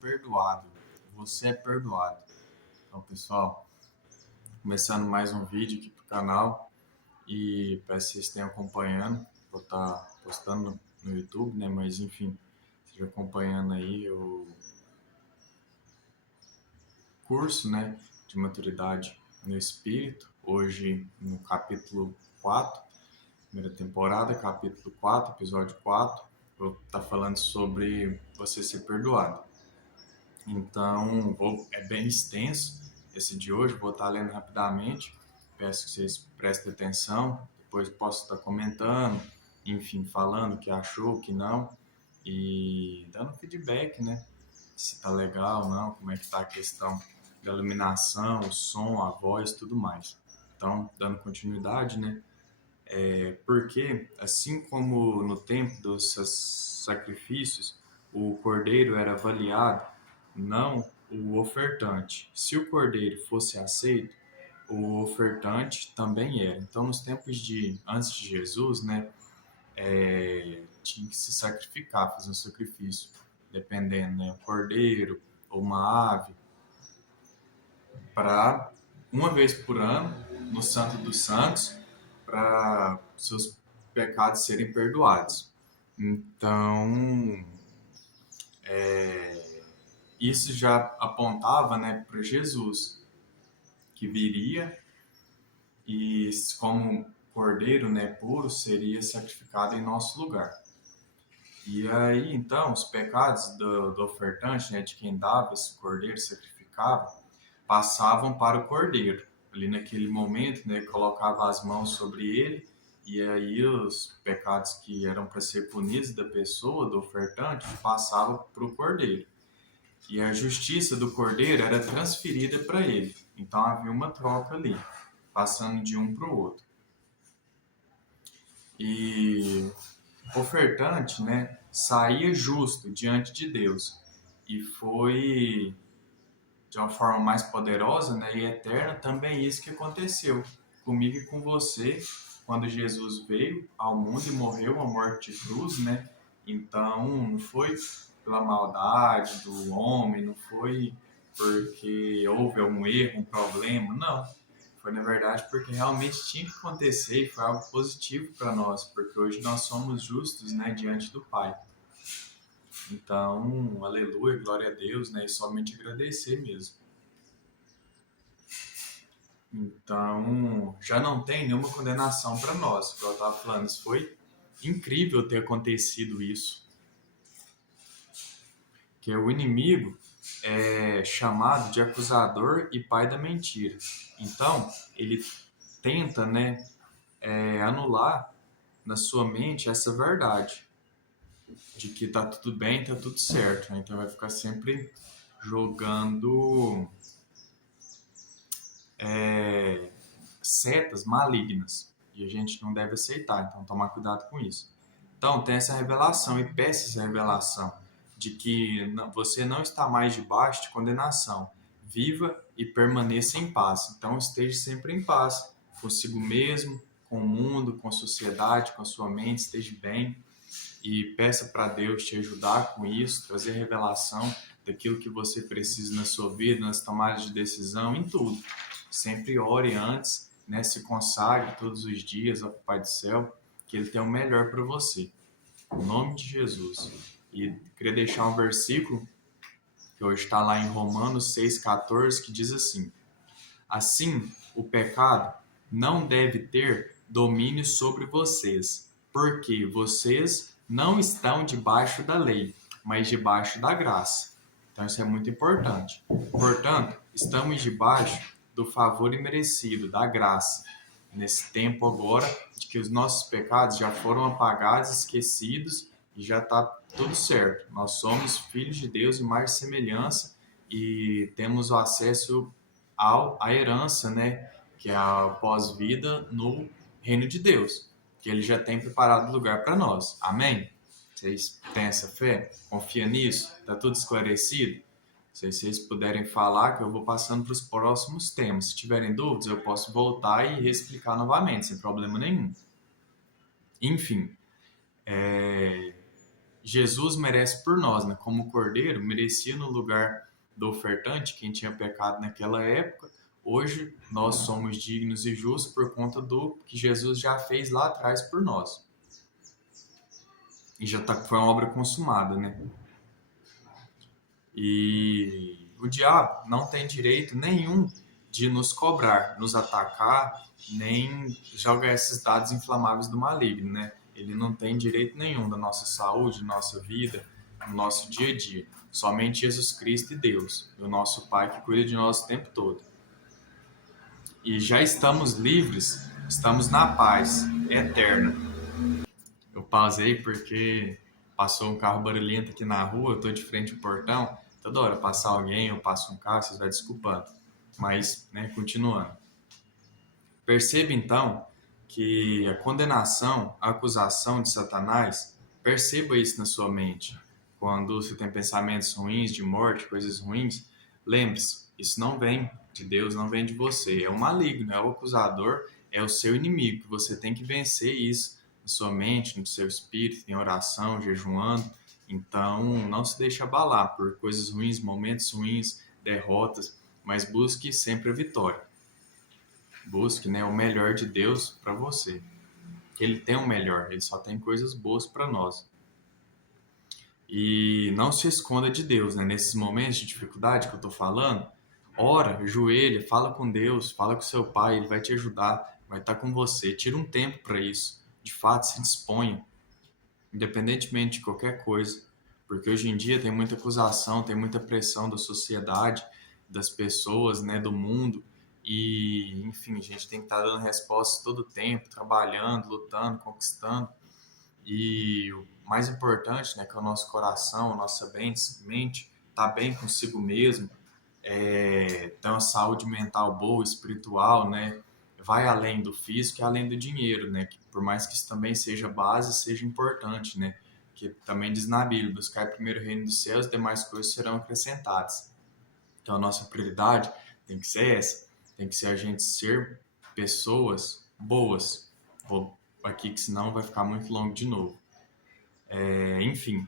perdoado. Você é perdoado. Então, pessoal, começando mais um vídeo aqui pro canal e peço que vocês estejam acompanhando. Vou estar postando no YouTube, né? Mas enfim, esteja acompanhando aí o curso, né, de maturidade no Espírito. Hoje no capítulo 4, primeira temporada, capítulo 4, episódio 4, vou estar falando sobre você ser perdoado. Então, é bem extenso esse de hoje, vou estar lendo rapidamente. Peço que vocês prestem atenção, depois posso estar comentando, enfim, falando o que achou, o que não, e dando feedback, né? Se tá legal ou não, como é que tá a questão da iluminação, o som, a voz, tudo mais. Então, dando continuidade, né? Porque, assim como no tempo dos sacrifícios, o cordeiro era avaliado, não o ofertante. Se o cordeiro fosse aceito, o ofertante também era. Então, nos tempos de antes de Jesus, né, tinha que se sacrificar, fazer um sacrifício, dependendo, né, um cordeiro ou uma ave, para uma vez por ano, no Santo dos Santos, para seus pecados serem perdoados. Então, isso já apontava, né, para Jesus, que viria e, como cordeiro, né, puro, seria sacrificado em nosso lugar. E aí, então, os pecados do ofertante, né, de quem dava esse cordeiro, sacrificava, passavam para o cordeiro. Ali naquele momento, né, colocava as mãos sobre ele, e aí os pecados que eram para ser punidos da pessoa, do ofertante, passavam para o cordeiro. E a justiça do cordeiro era transferida para ele. Então havia uma troca ali, passando de um para o outro. E o ofertante, né, saía justo diante de Deus. E foi de uma forma mais poderosa, né, e eterna, também isso que aconteceu comigo e com você quando Jesus veio ao mundo e morreu uma morte de cruz, né? Então, não foi pela maldade do homem, não foi porque houve um erro, um problema, não. Foi, na verdade, porque realmente tinha que acontecer e foi algo positivo para nós, porque hoje nós somos justos, né, diante do Pai. Então, aleluia, glória a Deus, né, e somente agradecer mesmo. Então, já não tem nenhuma condenação para nós. Como eu estava falando, isso foi incrível ter acontecido isso. Que o inimigo é chamado de acusador e pai da mentira. Então, ele tenta, né, anular na sua mente essa verdade de que tá tudo bem, tá tudo certo. Né? Então, vai ficar sempre jogando setas malignas e a gente não deve aceitar, então tomar cuidado com isso. Então tem essa revelação e peça essa revelação de que você não está mais debaixo de condenação. Viva e permaneça em paz. Então esteja sempre em paz consigo mesmo, com o mundo, com a sociedade, com a sua mente, esteja bem e peça para Deus te ajudar com isso, trazer revelação daquilo que você precisa na sua vida, nas tomadas de decisão, em tudo. Sempre ore antes, né? Se consagre todos os dias ao Pai do Céu, que Ele tem o melhor para você. Em nome de Jesus. E queria deixar um versículo que hoje está lá em Romanos 6,14, que diz assim: assim, o pecado não deve ter domínio sobre vocês, porque vocês não estão debaixo da lei, mas debaixo da graça. Então isso é muito importante. Portanto, estamos debaixo do favor imerecido, da graça. Nesse tempo agora, de que os nossos pecados já foram apagados, esquecidos e já está tudo certo. Nós somos filhos de Deus e mais semelhança e temos o acesso à herança, né? Que é a pós-vida no reino de Deus, que Ele já tem preparado lugar para nós. Amém? Vocês têm essa fé? Confia nisso? Está tudo esclarecido? Se vocês puderem falar, que eu vou passando para os próximos temas. Se tiverem dúvidas, eu posso voltar e reexplicar novamente, sem problema nenhum. Enfim, Jesus merece por nós, né? Como cordeiro, merecia no lugar do ofertante, quem tinha pecado naquela época. Hoje nós somos dignos e justos por conta do que Jesus já fez lá atrás por nós. E já foi uma obra consumada, né? E o diabo não tem direito nenhum de nos cobrar, nos atacar, nem jogar esses dados inflamáveis do maligno, né? Ele não tem direito nenhum da nossa saúde, nossa vida, no nosso dia a dia. Somente Jesus Cristo e Deus, o nosso Pai que cuida de nós o tempo todo. E já estamos livres, estamos na paz eterna. Eu pausei porque passou um carro barulhento aqui na rua, eu tô de frente ao portão, toda hora passar alguém, eu passo um carro, vocês vão desculpando. Mas, né, continuando. Perceba então que a condenação, a acusação de Satanás, perceba isso na sua mente. Quando você tem pensamentos ruins, de morte, coisas ruins, lembre-se, isso não vem de Deus, não vem de você. É o maligno, é o acusador, é o seu inimigo, que você tem que vencer isso na sua mente, no seu espírito, em oração, jejuando. Então, não se deixe abalar por coisas ruins, momentos ruins, derrotas, mas busque sempre a vitória. Busque, né, o melhor de Deus para você. Ele tem o melhor, ele só tem coisas boas para nós. E não se esconda de Deus, né? Nesses momentos de dificuldade que eu estou falando, ora, joelha, fala com Deus, fala com seu pai, ele vai te ajudar, vai estar com você. Tira um tempo para isso. De fato, se disponha, independentemente de qualquer coisa. Porque hoje em dia tem muita acusação, tem muita pressão da sociedade, das pessoas, né, do mundo. E, enfim, a gente tem que estar dando respostas todo o tempo, trabalhando, lutando, conquistando. E o mais importante, né, que é o nosso coração, a nossa mente, tá bem consigo mesmo, ter uma saúde mental boa, espiritual, né, vai além do físico e além do dinheiro, né, que por mais que isso também seja base, seja importante, né, que também diz na Bíblia, buscar primeiro o reino dos céus, as demais coisas serão acrescentadas. Então a nossa prioridade tem que ser essa, tem que ser a gente ser pessoas boas. Vou aqui que senão vai ficar muito longo de novo. Enfim,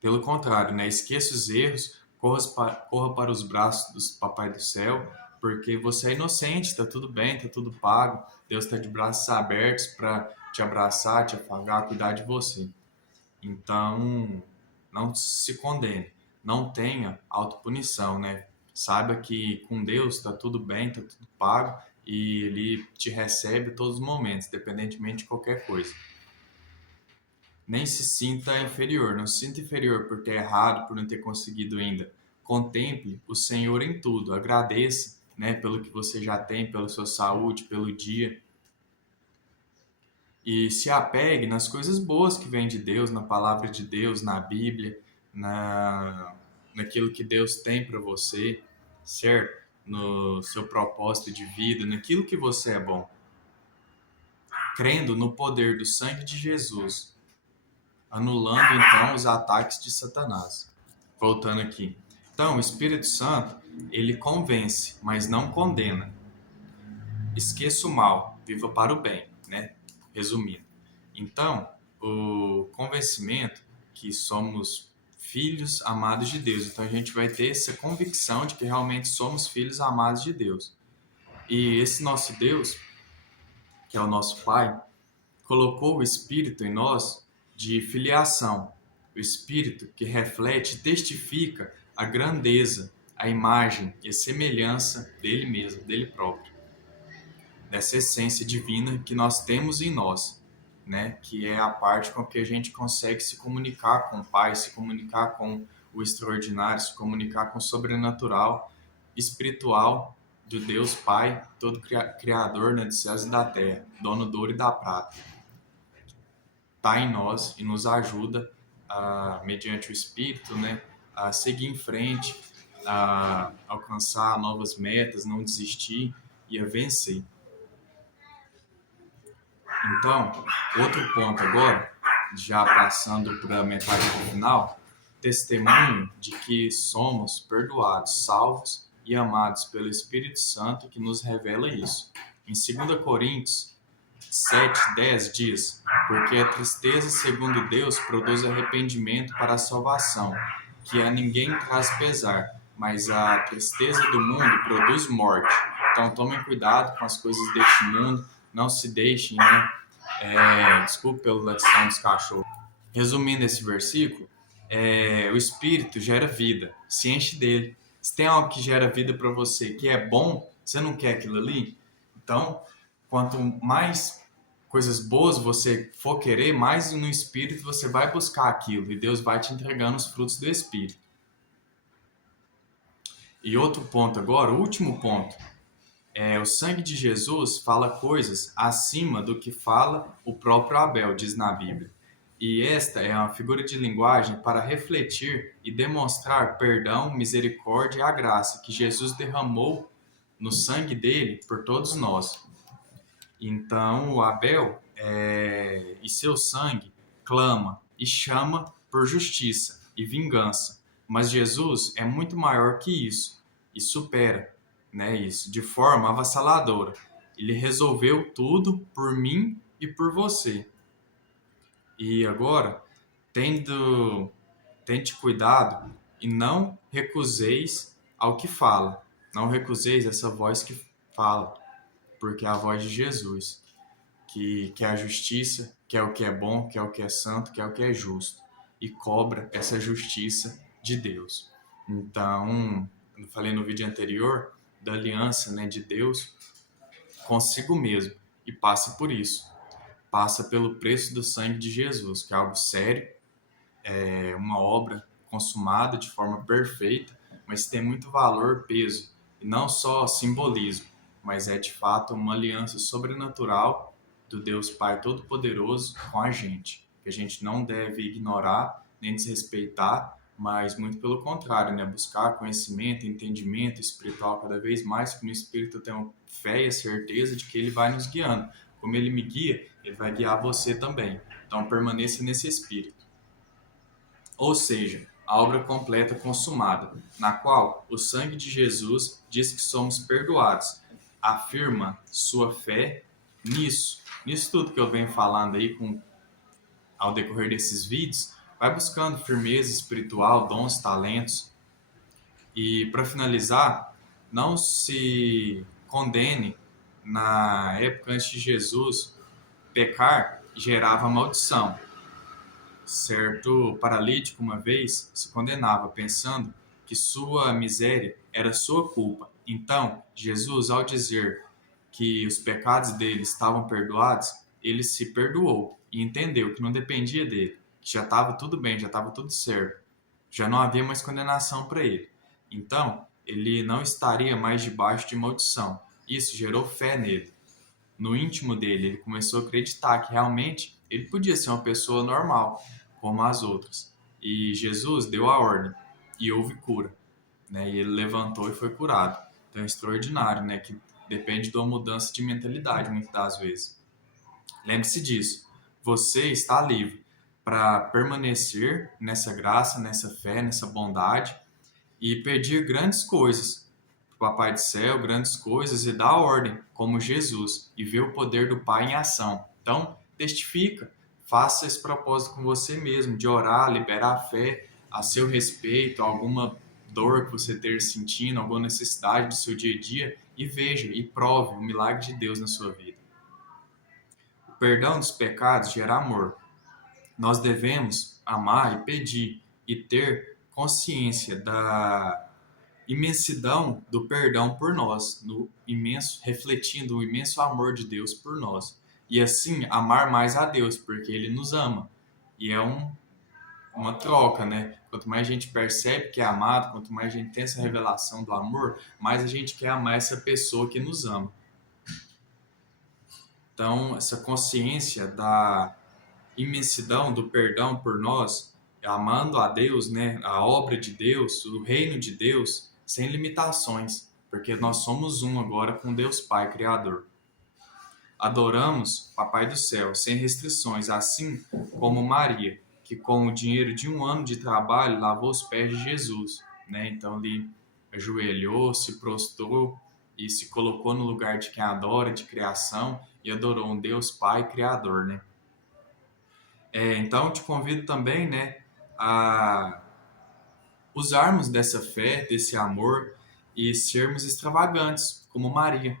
pelo contrário, né? Esqueça os erros, corra para os braços do Papai do Céu, porque você é inocente, tá tudo bem, tá tudo pago. Deus está de braços abertos para te abraçar, te afagar, cuidar de você. Então, não se condene, não tenha autopunição, né? Saiba que com Deus está tudo bem, está tudo pago e Ele te recebe todos os momentos, independentemente de qualquer coisa. Nem se sinta inferior, não se sinta inferior por ter errado, por não ter conseguido ainda. Contemple o Senhor em tudo, agradeça, né, pelo que você já tem, pela sua saúde, pelo dia. E se apegue nas coisas boas que vêm de Deus, na palavra de Deus, na Bíblia, naquilo que Deus tem para você, certo? No seu propósito de vida, naquilo que você é bom. Crendo no poder do sangue de Jesus, anulando então os ataques de Satanás. Voltando aqui. Então, o Espírito Santo, ele convence, mas não condena. Esqueça o mal, viva para o bem, né? Resumindo. Então, o convencimento que somos filhos amados de Deus. Então, a gente vai ter essa convicção de que realmente somos filhos amados de Deus. E esse nosso Deus, que é o nosso Pai, colocou o Espírito em nós de filiação. O Espírito que reflete e testifica a grandeza, a imagem e a semelhança dele mesmo, dele próprio, dessa essência divina que nós temos em nós, né? Que é a parte com que a gente consegue se comunicar com o Pai, se comunicar com o extraordinário, se comunicar com o sobrenatural, espiritual do Deus Pai, todo criador, né, dos céus e da terra, dono do ouro e da prata. Está em nós e nos ajuda, mediante o Espírito, né, a seguir em frente, a alcançar novas metas, não desistir e a vencer. Então, outro ponto agora, já passando para a metade do final, testemunho de que somos perdoados, salvos e amados pelo Espírito Santo que nos revela isso. Em 2 Coríntios 7:10 diz: porque a tristeza, segundo Deus, produz arrependimento para a salvação, que a ninguém traz pesar, mas a tristeza do mundo produz morte. Então tomem cuidado com as coisas deste mundo, não se deixem, né? Desculpe pela latição dos cachorros. Resumindo esse versículo, o Espírito gera vida, se enche dele. Se tem algo que gera vida para você que é bom, você não quer aquilo ali? Então, quanto mais coisas boas você for querer, mais no Espírito você vai buscar aquilo e Deus vai te entregando os frutos do Espírito. E outro ponto agora, o último ponto, o sangue de Jesus fala coisas acima do que fala o próprio Abel, diz na Bíblia. E esta é uma figura de linguagem para refletir e demonstrar perdão, misericórdia e a graça que Jesus derramou no sangue dele por todos nós. Então, o Abel e seu sangue clama e chama por justiça e vingança. Mas Jesus é muito maior que isso e supera, né, isso de forma avassaladora. Ele resolveu tudo por mim e por você. E agora, tente cuidado e não recuseis ao que fala. Não recuseis essa voz que fala, porque é a voz de Jesus, que é a justiça, que é o que é bom, que é o que é santo, que é o que é justo, e cobra essa justiça de Deus. Então, eu falei no vídeo anterior da aliança, né, de Deus consigo mesmo, e passa por isso. Passa pelo preço do sangue de Jesus, que é algo sério, é uma obra consumada de forma perfeita, mas tem muito valor, peso, e não só simbolismo, mas é de fato uma aliança sobrenatural do Deus Pai Todo-Poderoso com a gente, que a gente não deve ignorar nem desrespeitar, mas muito pelo contrário, né? Buscar conhecimento, entendimento espiritual cada vez mais, que no Espírito eu tenho fé e a certeza de que Ele vai nos guiando. Como Ele me guia, Ele vai guiar você também. Então permaneça nesse Espírito. Ou seja, a obra completa consumada, na qual o sangue de Jesus diz que somos perdoados. Afirma sua fé nisso. Nisso tudo que eu venho falando aí ao decorrer desses vídeos, vai buscando firmeza espiritual, dons, talentos. E para finalizar, não se condene. Na época antes de Jesus, pecar gerava maldição. Certo paralítico uma vez se condenava pensando que sua miséria era sua culpa. Então, Jesus, ao dizer que os pecados dele estavam perdoados, ele se perdoou e entendeu que não dependia dele, que já estava tudo bem, já estava tudo certo, já não havia mais condenação para ele. Então, ele não estaria mais debaixo de maldição. Isso gerou fé nele. No íntimo dele, ele começou a acreditar que realmente ele podia ser uma pessoa normal, como as outras. E Jesus deu a ordem e houve cura, né? E ele levantou e foi curado. Então é extraordinário, né? Que depende de uma mudança de mentalidade, muitas das vezes. Lembre-se disso. Você está livre para permanecer nessa graça, nessa fé, nessa bondade e pedir grandes coisas para o Papai do Céu, grandes coisas e dar ordem, como Jesus, e ver o poder do Pai em ação. Então, testifica, faça esse propósito com você mesmo, de orar, liberar a fé a seu respeito, alguma dor que você esteja sentindo, alguma necessidade do seu dia a dia, e veja e prove o milagre de Deus na sua vida. O perdão dos pecados gera amor. Nós devemos amar e pedir e ter consciência da imensidão do perdão por nós, no imenso, refletindo o imenso amor de Deus por nós. E assim, amar mais a Deus, porque Ele nos ama. E é uma troca, né? Quanto mais a gente percebe que é amado, quanto mais a gente tem essa revelação do amor, mais a gente quer amar essa pessoa que nos ama. Então, essa consciência da imensidão do perdão por nós, amando a Deus, né? A obra de Deus, o reino de Deus, sem limitações, porque nós somos um agora com Deus Pai Criador. Adoramos Papai do Céu sem restrições, assim como Maria, que com o dinheiro de 1 ano de trabalho lavou os pés de Jesus, né? Então ele ajoelhou, se prostrou e se colocou no lugar de quem adora, de criação, e adorou um Deus Pai Criador, né? Então, te convido também, né, a usarmos dessa fé, desse amor e sermos extravagantes, como Maria.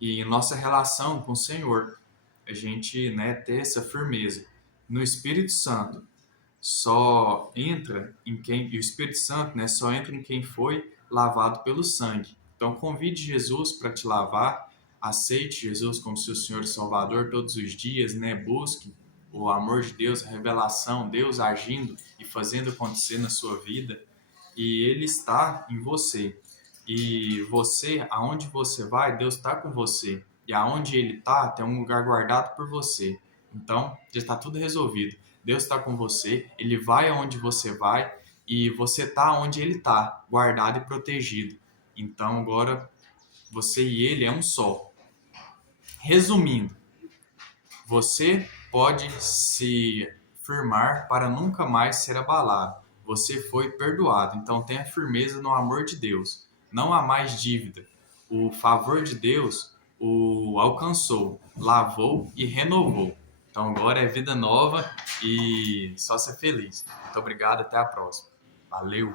E em nossa relação com o Senhor, a gente, né, ter essa firmeza. No Espírito Santo, só entra em quem, e o Espírito Santo, né, só entra em quem foi lavado pelo sangue. Então, convide Jesus para te lavar, aceite Jesus como seu Senhor e Salvador todos os dias, né? Busque o amor de Deus, a revelação, Deus agindo e fazendo acontecer na sua vida, e Ele está em você. E você, aonde você vai, Deus está com você. E aonde Ele está, tem um lugar guardado por você. Então, já está tudo resolvido. Deus está com você, Ele vai aonde você vai e você está onde Ele está, guardado e protegido. Então, agora, você e Ele é um só. Resumindo, você pode se firmar para nunca mais ser abalado. Você foi perdoado, então tenha firmeza no amor de Deus. Não há mais dívida. O favor de Deus o alcançou, lavou e renovou. Então agora é vida nova e só ser feliz. Muito obrigado, até a próxima. Valeu!